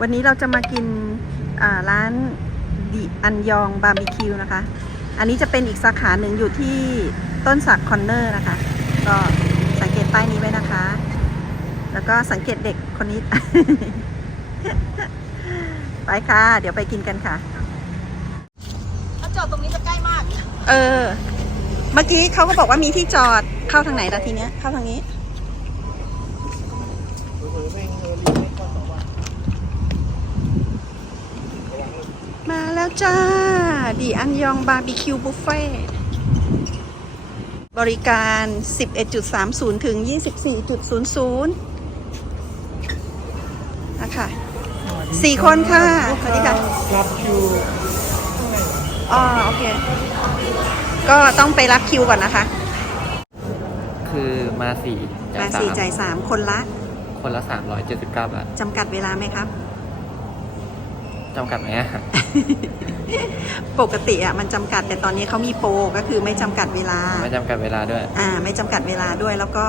วันนี้เราจะมากินอ่าร้านดิอันยองบาร์บีคิวนะคะ อันนี้จะเป็นอีกสาขาหนึ่งอยู่ที่ต้นสักคอนเนอร์นะคะ ก็สังเกตป้ายนี้ไว้นะคะ แล้วก็สังเกตเด็กคนนี้ ไปค่ะ เดี๋ยวไปกินกันค่ะถ้าจอดตรงนี้จะใกล้มาก เออ เมื่อกี้เขาก็บอกว่ามีที่จอดเข้าทางไหนละทีเนี้ย เข้าทางนี้ มาแล้วจ้า ดีอันยองบาร์บีคิวบุฟเฟ่บริการ 11.30 ถึง 24.00นะคะสี่คนค่ะ สวัสดีค่ะรับคิวอ๋อโอเค ก็ต้องไปรับคิวก่อนนะคะ คือมาสี่จ่ายมาสาสี่มจ่ายสามคนละ คนละสามร้อยเจ็ดสิบเก้าบาทจำกัดเวลาไหมครับจำกัดไหมอะ ปกติอะมันจำกัดแต่ตอนนี้เขามีโปรก็คือไม่จำกัดเวลา ไม่จำกัดเวลาด้วย อ่าไม่จำกัดเวลาด้วยแล้วก็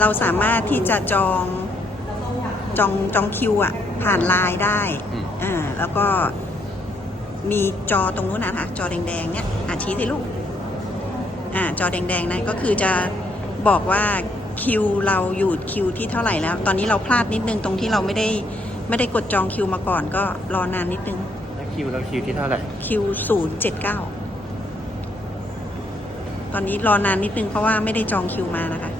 เราสามารถที่จะจองจองจองคิวอะ ผ่านไลน์ได้อืม อ่าแล้วก็มีจอตรงนู้นนะคะจอแดงๆ เนี่ยอาชี้สิลูกอ่าจอแดงๆนั่นก็คือจะบอกว่าคิวเราอยู่คิวที่เท่าไหร่แล้ว ตอนนี้เราพลาดนิดนึงตรงที่เราไม่ได้ไม่ได้กดจองคิวมาก่อนก็รอนานนิดนึงแล้ว คิวเราคิวที่เท่าไหร่ คิวศูนย์เจ็ดเก้าตอนนี้รอนานนิดนึงเพราะว่าไม่ได้จองคิวมานะคะ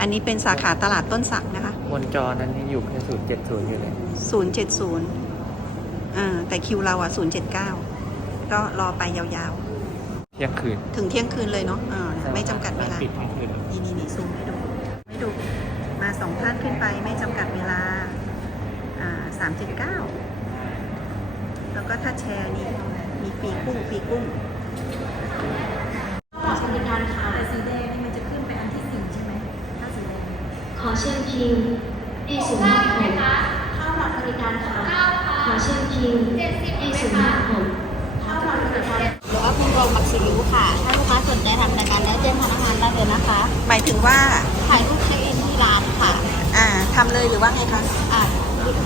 อันนี้เป็นสาขาตลาดต้นสักนะคะ บนจอนั้นยังอยู่แค่ศูนย์เจ็ดศูนย์อยู่เลยศูนย์เจ็ดศูนย์อ่าแต่คิวเราอะศูนย์เจ็ดเก้าก็รอไปยาวเที่ยงคืนๆถึงเที่ยงคืนเลยเนาะอ่าไม่จำกัดเวลา ปิดเที่ยงคืน นี่นี่นี่ซูมให้ดูให้ดู มาสองท่านขึ้นไปไม่จำกัดเวลา อ่าสามเจ็ดเก้า แล้วก็ถ้าแชร์นี่มีฟรีกุ้งฟรีกุ้งบริการค่ะแต่สีแดงนี่มันจะขึ้นไปอันที่สี่ใช่ไหมถ้าสีแดงขอเชิญคิวเอศูนย์ห้าหกข้าวหลักบริการค่ะขอเชิญคิวเอศูนย์ห้าหกข้าวหลักบริการหรือว่าพุงรองมักซีอิ๊วค่ะ ถ้าลูกค้าสนใจทำรายการแล้วแจ้งพนักงานได้เลยนะคะ หมายถึงว่าถ่ายรูปเช็คอินที่ร้านค่ะ อ่าทำเลยหรือว่าไงคะอ่าลูก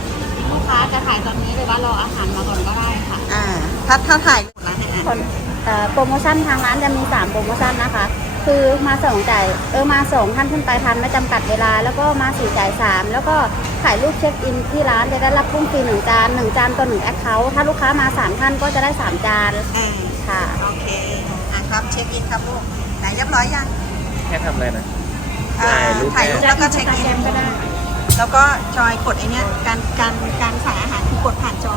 ค้าจะถ่ายตอนนี้หรือว่ารออาหารมาก่อนก็ได้ค่ะอ่าถ้าถ้าถ่ายรูปนะให้อะคนเอ่อโปรโมชั่นทางร้านจะมี 3 โปรโมชั่นนะคะ คือมาส่งจ่ายเออมาส่งท่านขึ้นไปทันไม่จำกัดเวลา แล้วก็มาสี่จ่ายสามแล้วก็ถ่ายรูปเช็คอินที่ร้านจะได้รับกุ้งฟรีหนึ่งจานหนึ่งจานต่อหนึ่งแอคเคาท์ถ้าลูกค้ามาสามท่านก็จะได้สามจานอ่าค่ะ โอเคอะครับเช็คอินครับลูกไหนเรียบร้อยยังแค่ทำอะไรนะอ่าถ่ายรูปถ่ายรูปแล้วก็เช็คอิน แล้วก็จอยกดไอเนี้ยการการการสั่งอาหารคือกดผ่านจอ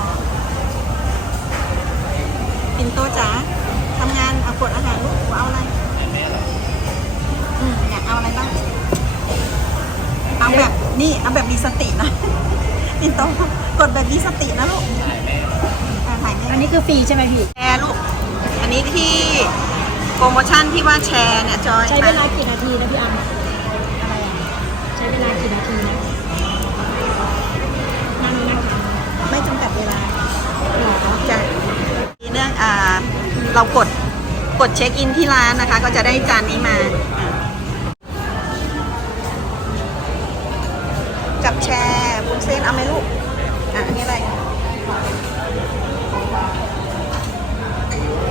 ปินโตจ๋าทำงานเอากดอาหารลูกเอาอะไรอืมอยากเอาอะไรบ้างเอาแบบนี่เอาแบบมีสตินะปินโตกดแบบมีสตินะลูกอ่าถ่ายให้อันนี้คือฟรีใช่ไหมพี่แชร์ลูกอันนี้ที่โปรโมชั่นที่ว่าแชร์เนี่ยจอยใช้เวลากี่นาทีนะพี่อัมอะไรอะใช้เวลากี่นาทีนะ เรากดกดเช็คอินที่ร้านนะคะ ก็จะได้จานนี้มาอ่ากับแชร์บุนเส้นเอาไหมลูก อะอันนี้อะไร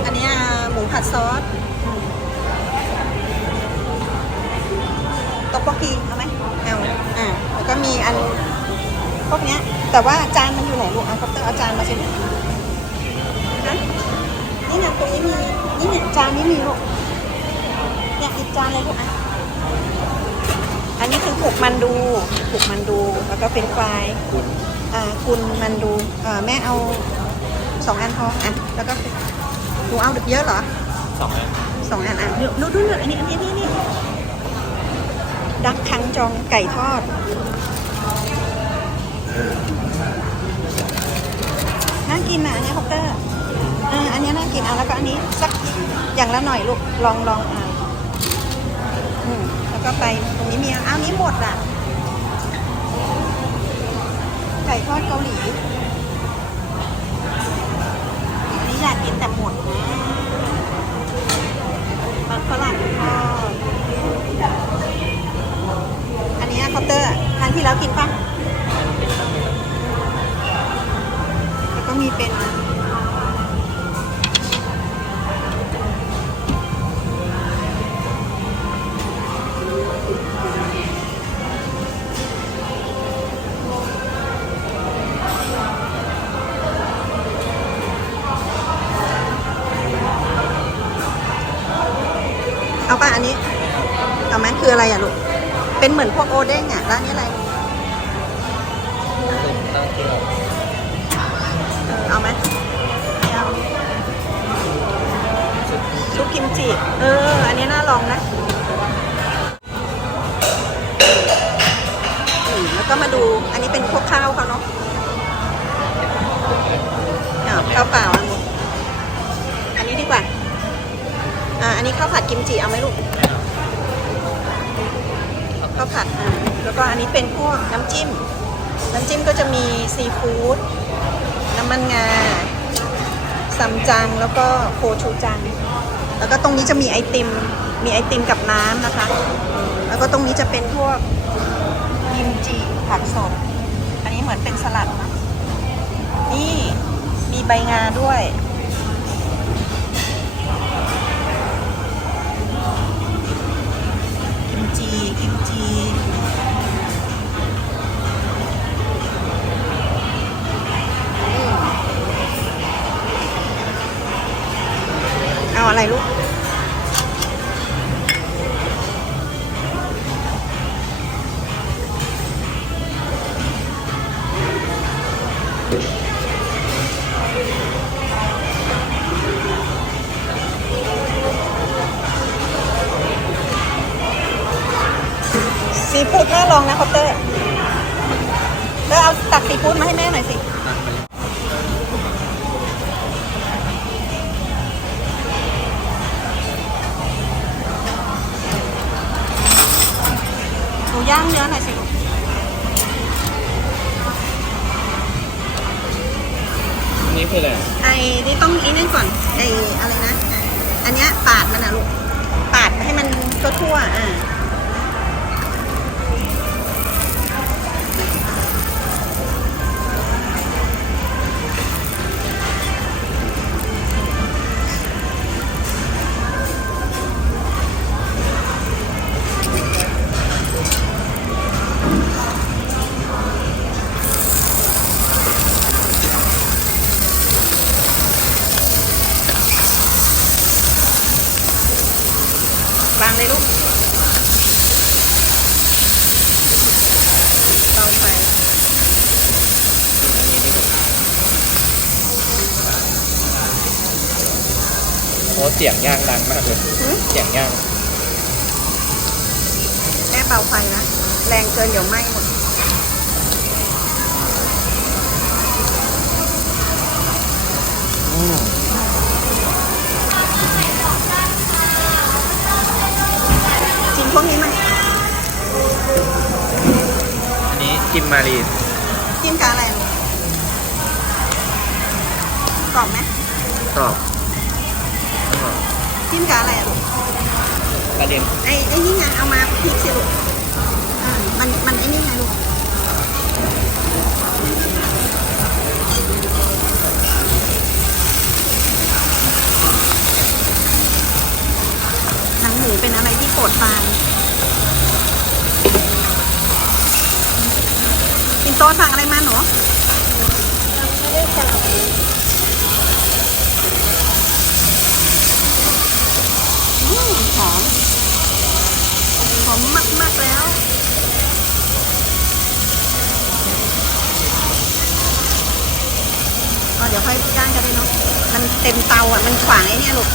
อันนี้หมูผัดซอสต๊อกบกีเอาไหมเอาอ่าแล้วก็มีอันพวกเนี้ย แต่ว่าจาน จานนี้มีลูกเนี่ยหยิบจานเลยลูกอะอันนี้คือผูกมันดูผูกมันดูแล้วก็เป็นไฟรายคุณอ่าคุณมันดูอ่าแม่เอาสองอันพออะแล้วก็หนูเอาเยอะเหรอสองอันสองอันอะดูดูดูอันนี้อันนี้อันนี้นี่ดักคังจองไก่ทอดน่ากินอะอันนี้คอปเตอร์ อ่าอันนี้น่ากินอะแล้วก็อันนี้สักอย่างละหน่อยลูกลองลองอ่าอืมแล้วก็ไปตรงนี้มีอ้าวนี้หมดอะไก่ทอดเกาหลีนนี้อยากกินแต่หมดนะมันฝรั่งทอดอันนี้คอปเตอร์ครั้งที่แล้วกินปะเป็น เอาป่ะอันนี้เอาไหมคืออะไรอะลูก เป็นเหมือนพวกโอเด้งอะร้านนี้อะไรเอาไหมไม่เอาซุปกิมจิ เออ อันนี้น่าลองนะอืมแล้วก็มาดู อันนี้เป็นพวกข้าวเขาเนาะอ้าวข้าวเปล่า อ่าอันนี้ข้าวผัดกิมจิเอาไหมลูกข้าวผัดอ่าแล้วก็อันนี้เป็นพวกน้ำจิ้ม น้ำจิ้มก็จะมีซีฟู้ดน้ำมันงาซัมจังแล้วก็โคชูจัง แล้วก็ตรงนี้จะมีไอติม มีไอติมกับน้ำนะคะ แล้วก็ตรงนี้จะเป็นพวกกิมจิผักสด อันนี้เหมือนเป็นสลัดนะนี่มีใบงาด้วย จิกิมจิเอาอะไรลูก ลองนะคอปเตอร์แล้วเอาตักซีฟู้ดมาให้แม่หน่อยสิ สียงย่างดังมากเลยหือเสียงย่างแม่เบาไฟนะ แรงเกินเดี๋ยวไหม้หมดอืมจริงพวกนี้มันอันนี้กิมมารีนจิ้มกับอะไรลูกกรอบไหมกรอบแล้วก็ จิ้มกับอะไรอะลูกกระเด็นไอ้ไอ้นี่ไงเอามาพริกสิลูกอ่ามันมันไอ้นี่ไงลูกหนังหมูเป็นอะไรที่โปรดปรานปินโตสั่งอะไรมาหนูไม่ได้สั่ง ดี๋ยวค่อยย่างกันได้เนาะ มันเต็มเตาอะ มันขวางไอ้เนี่ยลูก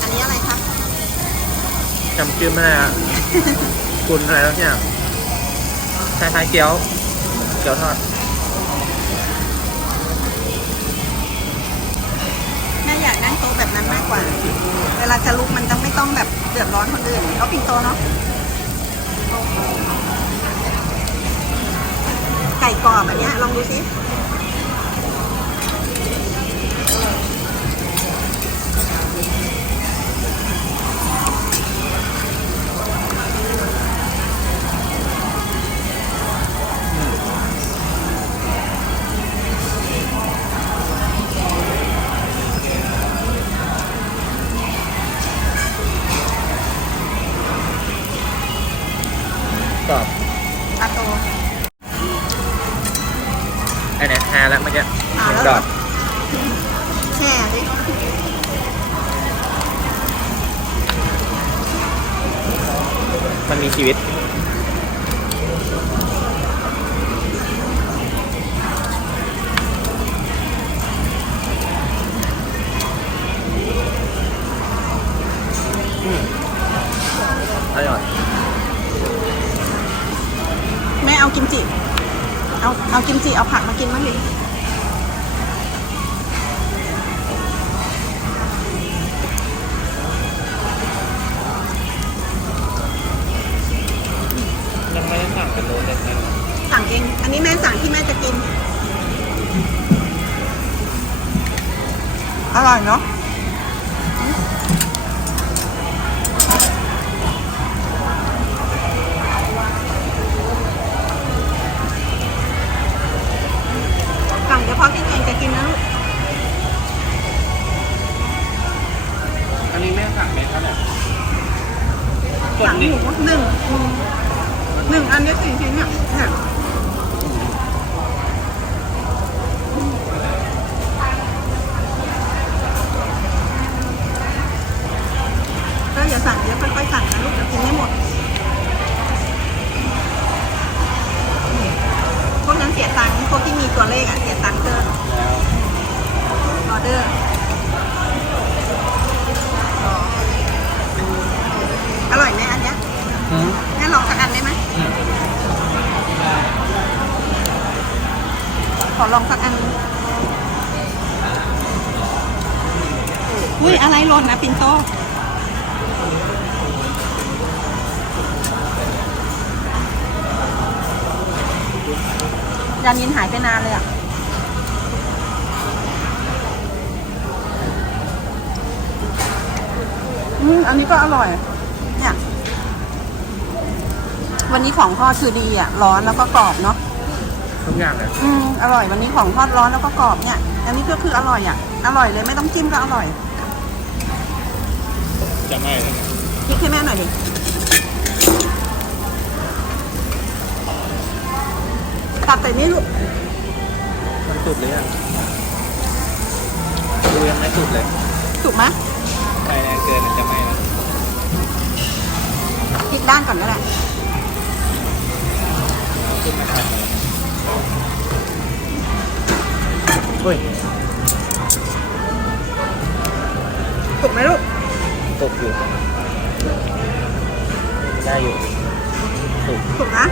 อันนี้อะไรครับจำชื่อไม่ได้อะกุนอะไรแล้วเนี่ยคล้ายๆเกี๊ยว เกี๊ยวทอดาจะลุกมันต้องไม่ต้องแบบเดือดร้อนคนอื่นเขาปิ่นโตเนาะไก่กรอบอันเนี้ยลองดูสิ มันมีชีวิต สั่งเฉพาะที่ตัวเองจะกินนะลูก อันนี้แม่สั่งเม็ดเท่าไหร่ส่วนสั่งนี้หมูหนึ่งอืมหนึ่งอันนี้สี่ชิ้นเนี่ยเนี่ย กเดี๋ยวกินไม่หมดพวกนั้นเสียตังค์พวกที่มีตัวเลขอะเสียตังค์เกินแล้วออเดอร์อร่อยไหมอันเนี้ยอืมแม่ลองสักอันได้ไหมอืมขอลองสักอันอุ้ยอะไรหล่นนะปินโต ยานยินหายไปนานเลยอะอืมอันนี้ก็อร่อย เนี่ย วันนี้ของทอดคือดีอะ ร้อนแล้วก็กรอบเนาะ ทุกอย่างเลยอืมอร่อยวันนี้ของทอดร้อนแล้วก็กรอบเนี่ย อันนี้ก็คืออร่อยอะ อร่อยเลยไม่ต้องจิ้มก็อร่อยจะไม่เลยพริกให้แม่หน่อยดิ ตัดใส่นี่ลูกมันสุดเลยอะดูยังไม่สุดเลยถูกไหมไปแรงเกินอาจจะไม่นะพลิกด้านก่อนก็ได้ขึ้นมาทันเฮ้ยถูกไหมลูกตกอยู่ได้อยู่ถูกถูกนะ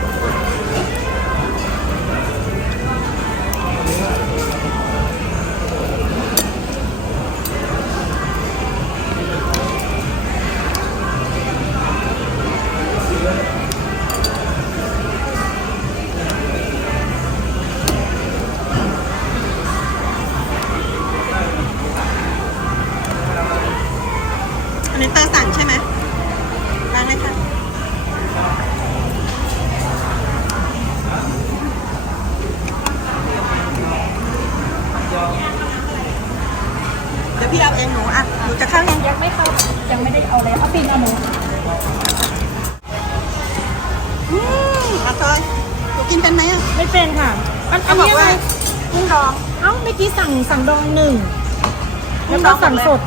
กุ้แล้วงดก็องหมดเลยสั่งสด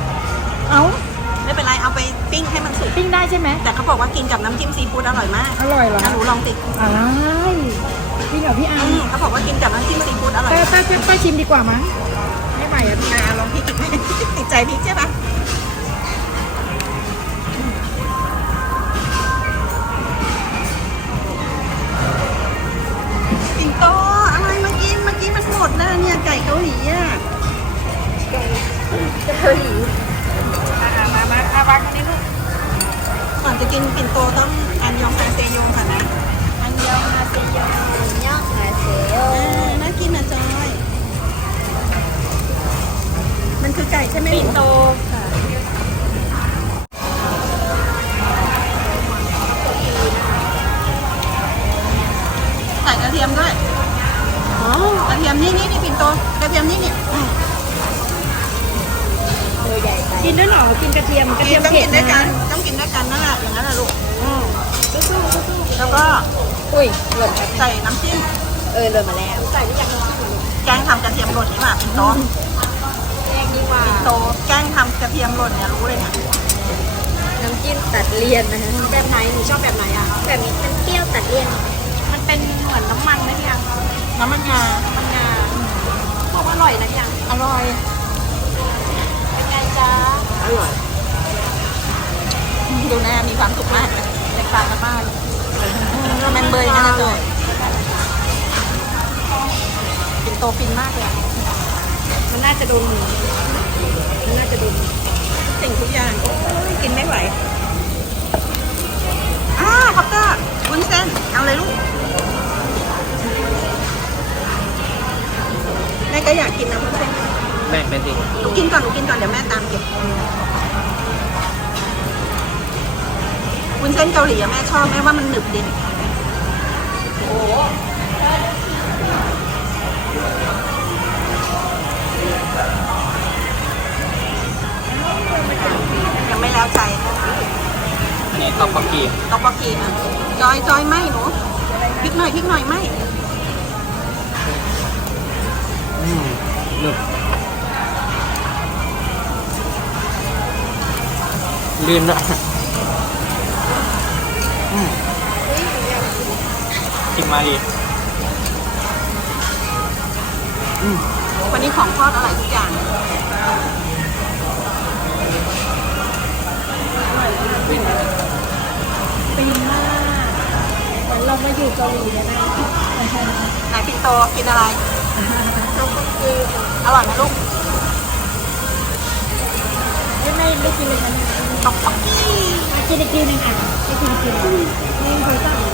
เอ้า ไม่เป็นไรเอาไปปิ้งให้มันสุก ปิ้งได้ใช่ไหมแต่เขาบอกว่ากินกับน้ำจิ้มซีฟู้ดอร่อยมากอร่อยเหรออะหนูลองติอะไรพี่เหรอพี่อัอืนมเขาบอกว่ากินกับน้ำจิ้มซีฟู้ดอร่อยป้ามากป้าป้าป้าชิมดีกว่ามั้ง ไม่ไหวอะพี่อะลองพริกอีกไหมติดใจพริกใช่ปะสิงโตอะไรเมื่อกี้เมื่อกี้มันหมดแล้วเนี่ยไก่เกาหลีอะ เฮ้ยมามามาอาวางตรงนี้ลูกก่อนจะกินปิ่นโตต้องอันยองฮาเซโยค่ะนะอันยองมาเซโยยองมาเซโยเออน่ากินนะจอย มันคือไก่ใช่ไหมปิ่นโต มกระเทียมต้องเผ็กิดนด้วยกันะนต้องกินด้วยกันนั่นแหละอย่างนั้นแหละลูกอืมสู้สู้สู้แล้วก็อุ้ยหล่นใส่น้ำจิ้มเออหล่นมาแล้วใส่หรือยังแกงทำกระเทียมรสนี่หว่าปิ่นโตแยกดีกว่าปิ่นโตระเทียมหล่นเนี่ยรู้เลยเนี่ยน้ำจิ้มตัดเลี่ยนนะคะแบบไหนหนูชอบแบบไหนอะ แบบนี้มันเปรี้ยวตัดเลี่ยน มันเป็นเหมือนน้ำมันไหมพี่ยังน้ำมันงามันงาบอกว่าอร่อยนะพี่ยังอร่อยเป็นไงจ๊ะอร่อย ดูหน้ามีความสุขมากเลยแตกต่างกันมากแมนเบยน่าจะจอยปินโตฟินมากเลยอะมันน่าจะโดนมือมันน่าจะโดนมือสิ่งทุกอย่างโอ้ยกินไม่ไหวอ่าคอปเตอร์วุ้นเส้นเอาเลยลูกแม่ก็อยากกินนะวุ้นเส้นแบ่งเป็นสิหนูกินก่อนหนูกินก่อนเดี๋ยวแม่ตามเก็บ วุ้นเส้นเกาหลีอะแม่ชอบแม่ว่ามันหนึบดียังไม่แล้วใจอันนี้ต๊อกบกกีตอกปกีมาจอยจอยไหมหนูพริกหน่อยพริกหน่อยไหมอืมหนึบลื่นด้ว ชิมมาดีอืมวันนี้ของทอดอร่อยทุกอย่างปีนมากเหมือนเรามาอยู่เกาหลีเลยนะไหนปินโตกินอะไรเราก็คืออร่อยไหมลูกไม่ไม่ไม่กินเลยนะตอกปกีกินอีกทีหนึงอะไม่กินอีกทีนึงนี่เคยสั่ง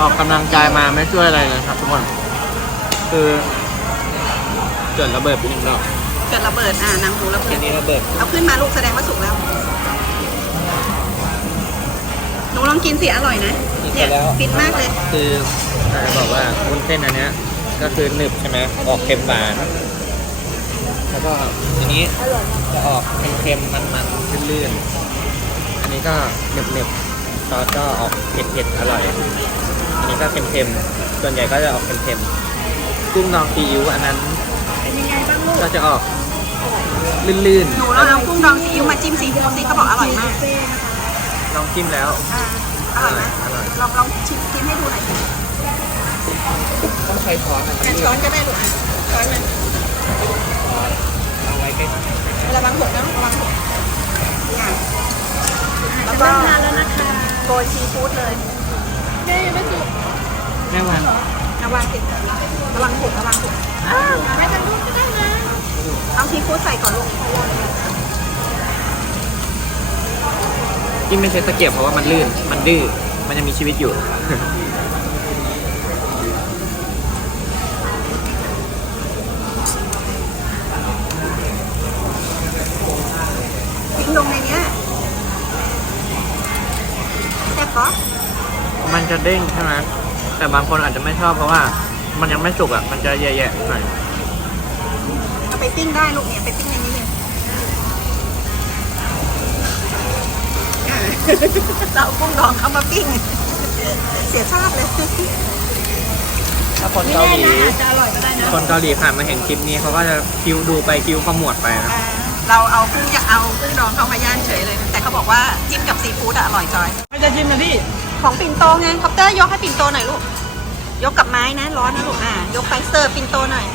ออกกำลังกายมาไม่ช่วยอะไรเลยครับทุกคน คือเกิดระเบิดไปหนึ่งรอบเกิดระเบิดอ่าน้ำหูระเบิแค่ดนี้ระเบิดเอาขึ้นมาลูกแสดงว่าสุกแล้วหนูลองกินสิอร่อยนะกินไปเนี่ยแล้วฟินมากเลย คือจะบอกว่าวุ้นเส้นอันเนี้ย ก็คือหนึบใช่ไหมออกเค็มหวาน แล้วก็อันนี้จะออกเค็มๆมันๆลื่นๆอันนี้ก็หนึบๆซอสก็ออกเผ็ดๆอร่อยอั นนี้ก็เค็มๆ ส่วนใหญ่ก็จะออกเค็มๆ กุ้งดองซีอิ๊วอันนั้นเป็นยังไงบ้างลูกก็จะออกลื่นหนูลองเอากุ้งดองซีอิ๊วมาจิ้มซีฟู้ดซิเขาบอกอร่อยมากเฟ่นะคะๆลองจิ้มแล้ว อ่าอร่อยไหมอร่อย ลองลองชิมชิมให้ดูหน่อยสิต้องใช้ช้อนนะครังั้นช้อนก็ได้ลูกอะช้อนมันเอาไว้ใกล้ระวังหกนะระวังหกอะแล้วจะก็เริ่มทานแล้วนะคะโกยซีฟู้ดเลย แม่ยังไม่ถูกแม่วันระวังสิระวังหกระวังหกอ้าวแม่จะลูกก็ได้นะ เอาซีฟู้ดใส่ก่อนลงกินไม่ใช่ตะเกียบเพราะว่ามันลื่น มันดื้อ มันยังมีชีวิตอยู่ ทิ้งลงในเนี้ยแซ่บปะ มัน จะเด้งใช่ไหมแต่บางคนอาจจะไม่ชอบเพราะว่า มันยังไม่สุกอะ มันจะแย่ๆหน่อยเอาไปปิ้งได้ลูกเนี่ยไปปิ้งในนี้เลยอะเราเอากุ้งดองเขามาปิ้ง เสียชาติเลยถ้าคนไม่เกาแน่หลีนะอาจจะอร่อยก็ได้นะคนเกาหลีผ่านมาเห็นคลิปนี้เขาก็จะคิวดูไปคิวขมวดไปนะ อ่าเราเอากุ้งจะเอากุ้งดองเข้ามาย่างเฉยเลย แต่เขาบอกว่าจิ้มกับซีฟู้ดอะอร่อยจอย ไม่จะจิ้มนะพี่ ของปิ่นโตไงคอปเตอร์ยกให้ปิ่นโตหน่อยลูก ยกกับไม้นะ ร้อนนะลูกอ่ายกไปเสิร์ฟปิ่นโตหน่อย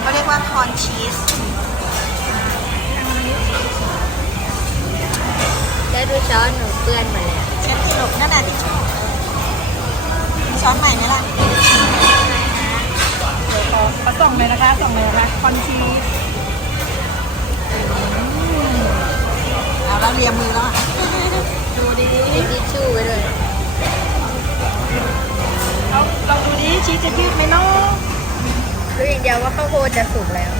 เขาเรียกว่าคอนชีสได้ดูช้อนหนูเปื้อนมาแล้วเชฟที่ลูกนั่นน่ะที่ชอบช้อนใหม่ไหมล่ะขอส่งเลยนะคะ ส่งเลยนะคะคอนชีสเอาแล้วเลียมือแล้วอะ ดูดีทิชชู่ไว้เลยเราเราดูดิชีสจะยืดไหมเนาะรู้อย่างเดียวว่าข้าวโพดจะสุกแล้ว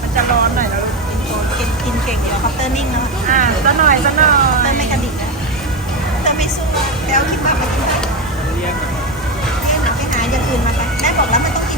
มันจะร้อนหน่อยแล้วปิ่นโตกินกินเก่งอยู่คอปเตอร์นิ่งแล้วอะอ่าซะหน่อยซะหน่อคอปเตอยร์ไม่กระดิกนะคอปเตอร์ไม่สู้ไปเอาคิดว่าไปกินเนี่ยหนูไปหาอย่างอื่นมาไปแม่บอกแล้วมันต้องกิน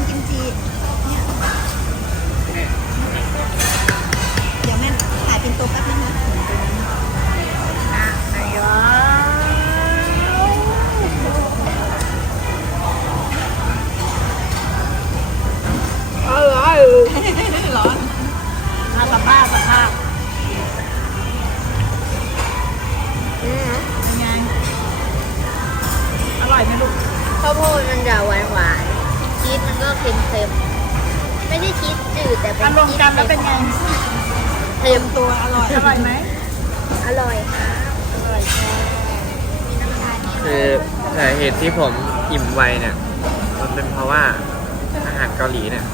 หารเกาหลีเนี่ย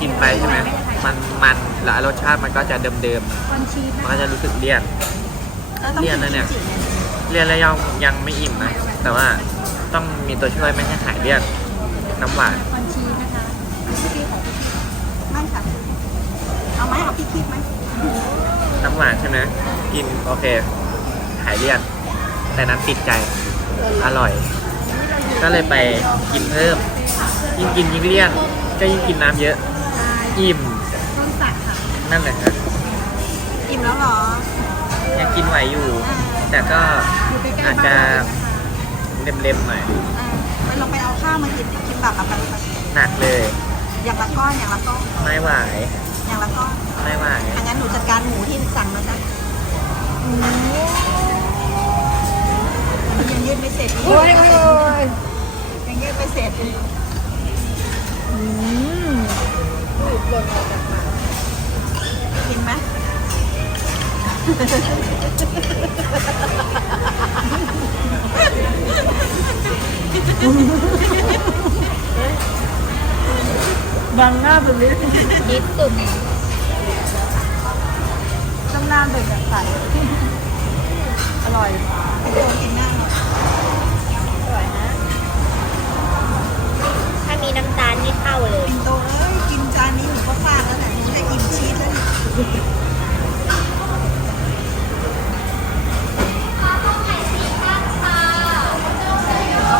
กินไปใช่ไหมมันมันแล้วรสชาติมันก็จะเดิมๆมันก็จะรู้สึกเลี่ยน เลี่ยนแล้วเนี่ย เลี่ยนแล้วยังยังไม่อิ่มนะแต่ว่าต้องมีตัวช่วยไม่ให้หายเลี่ยนน้ำหวานไม่ค่ะเอาไหมเอาพริกพริกไหมน้ำหวานใช่ไหมกินโอเค หายเลี่ยน แต่นั้นติดใจอร่อย ก็เลยไปกินเพิ่มยิ่งกินยิ่งเลี่ยน ก็ยิ่งกินน้ำเยอะอิ่มนั่นแหละครับอิ่มแล้วเหรอยังกินไหวอยู่แต่ก็อาจจะเล็มๆหน่อยอ่าไปลงไปเอาข้าวมากินกินแบบแบบแบบหนักเลย อย่างละก้อนอย่างละก้อนไม่ไหว อย่างละก้อนไม่ไหว อังั้นหนูจัดการหมูที่สั่งมาจ้ะอันนี้ยังยืดไม่เสร็จอีกยังยืดไม่เสร็จอีก กินไหมบังหน้าแบบนี้ชีสสุดต้องหน้าแบบแบบใสอร่อยโดนกินหน้าอร่อยนะ ถ้ามีน้ำตา ลนี่เข้าเลยปินโตเอ้ยกินจานนี้หนูก็ฟาดแล้วนะหนูจะอิ่มชีสแล้วเนี่ย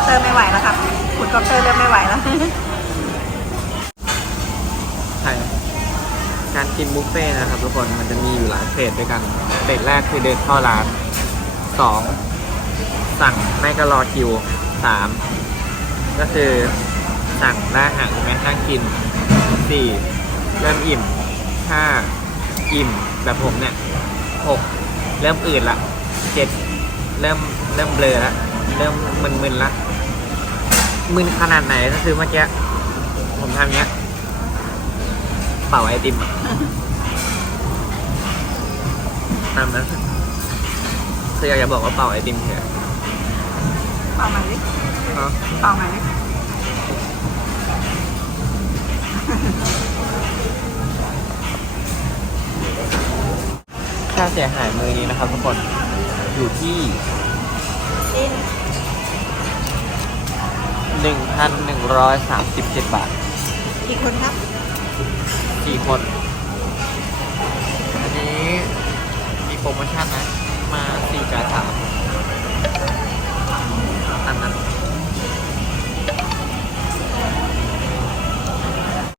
เตอร์ไม่ไหวแล้วครับคุณก็เตอร์เริ่มไม่ไหวแล้วใช่การกินบุฟเฟ่ต์นะครับทุกคนมันจะมีอยู่หลายเฟสด้วยกันเฟสแรกคือเดินเข้าร้านสองสั่งไม่ก็รอคิวสามก็คือ สั่งหน้าอาหารใช่ไหมนั่งกินสี่เริ่มอิ่มห้าอิ่มแบบผมเนี่ยหกเริ่มอื่นละเจ็ดเริ่มเริ่มเบลอละเริ่มมึนๆละมึนขนาดไหนก็คือเมื่อกี้ผมทำเนี้ย เป่าไอติมอะตามนั้นคืออยากจะบอกว่าเป่าไอติมเถอะเปล่าใหม่ดิเนาะเปล่าใหม่ดิ ค่าเสียหายมือนี้นะครับทุกคนอยู่ที่หนึ่งพันหนึ่งร้อยสามสิบเจ็ดบาท กี่คนครับสี่คน อันนี้มีโปรโมชั่นนะ มาสี่จ่ายสาม